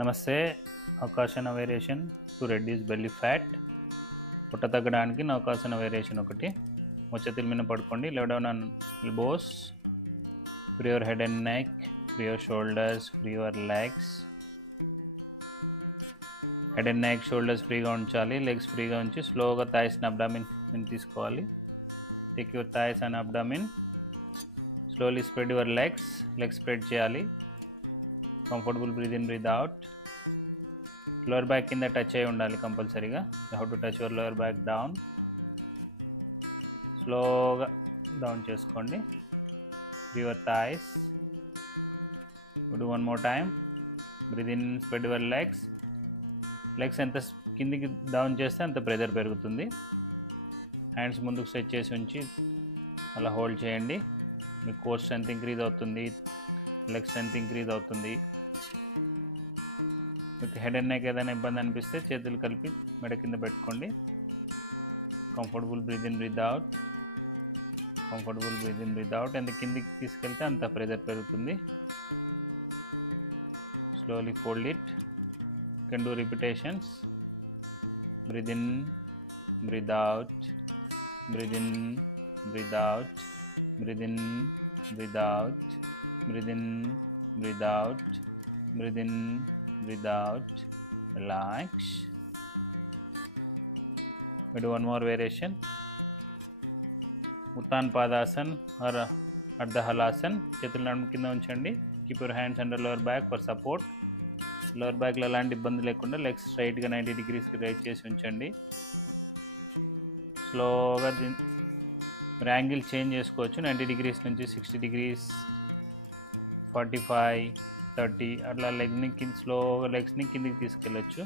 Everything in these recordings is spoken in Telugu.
నమస్తే. Naukasana variation to reduce belly fat. పొట్ట తగ్గడానికి నౌకాసన వేరియేషన్ ఒకటి. ముచ్చతిల్ మీద పడుకోండి. Lay down on elbows. Free your head and neck, free your shoulders, free your legs. Head and neck, shoulders ఫ్రీగా ఉంచాలి. లెగ్స్ ఫ్రీగా ఉంచి స్లోగా థాయిస్ని అబ్డామిన్ తీసుకోవాలి. Take your thighs and abdomen. Slowly spread your legs spread చేయాలి. Comfortable breathe in, breathe out. Lower back కింద టచ్ అయి ఉండాలి కంపల్సరీగా. You have to touch your lower back down. స్లోగా డౌన్ చేసుకోండి. Your thighs. Do one more time. Breathe in, spread your legs ఎంత కిందికి డౌన్ చేస్తే అంత ప్రెజర్ పెరుగుతుంది. హ్యాండ్స్ ముందుకు స్ట్రెచ్ చేసి ఉంచి అలా హోల్డ్ చేయండి. మీ కోర్ స్ట్రెంత్ ఇంక్రీజ్ అవుతుంది, లెగ్ స్ట్రెంత్ ఇంక్రీజ్ అవుతుంది. మీకు హెడ్ అండ్ నెక్ ఏదైనా ఇబ్బంది అనిపిస్తే చేతులు కలిపి మెడ కింద పెట్టుకోండి. Comfortable breathe in, breathe out. Comfortable breathe in, breathe out. ఎంత కిందికి తీసుకెళ్తే అంత ప్రెజర్ పెరుగుతుంది. Slowly fold it. Can do repetitions. Breathe in, breathe out. Breathe in, breathe out. Breathe in, breathe out. Breathe in, breathe out. Breathe in, breathe out. Relax. We do one more variation. Uttan Padasana or Ardha Halasana. చేతులు నడుము కింద ఉంచండి. Keep your hands under lower back for support. Lower బ్యాక్లో ఎలాంటి ఇబ్బంది లేకుండా లెగ్స్ స్ట్రైట్గా 90 degreesకి రైట్ చేసి ఉంచండి. స్లోగా మీరు యాంగిల్ చేంజ్ చేసుకోవచ్చు. 90 degrees నుంచి 60 degrees, 45, 30 అట్లా స్లోగా లెగ్స్ని కిందికి తీసుకెళ్ళచ్చు.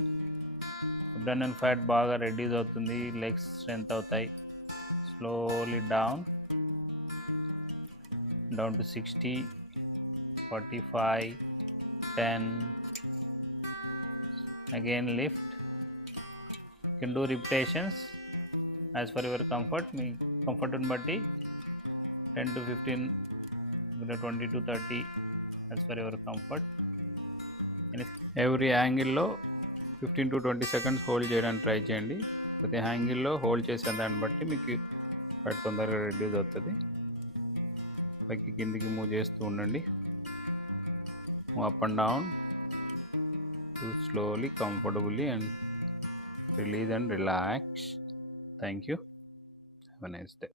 అబ్డామినల్ ఫ్యాట్ బాగా రెడ్యూస్ అవుతుంది, లెగ్స్ స్ట్రెంత్ అవుతాయి. Slowly down to 60, 45, 10. Again lift. You can do repetitions as per your comfort. మీ కంఫర్ట్ని బట్టి 10 to 15, 20 to 30 as per your comfort. Every యాంగిల్లో 15 to 20 seconds హోల్డ్ చేయడానికి ట్రై చేయండి. ప్రతి యాంగిల్లో హోల్డ్ చేసే దాన్ని బట్టి మీకు ఫ్యాట్ తొందరగా రెడ్యూస్ అవుతుంది. పైకి కిందికి మూవ్ చేస్తూ ఉండండి. Move up and down slowly, comfortably and release and relax. Thank you. Have a nice day.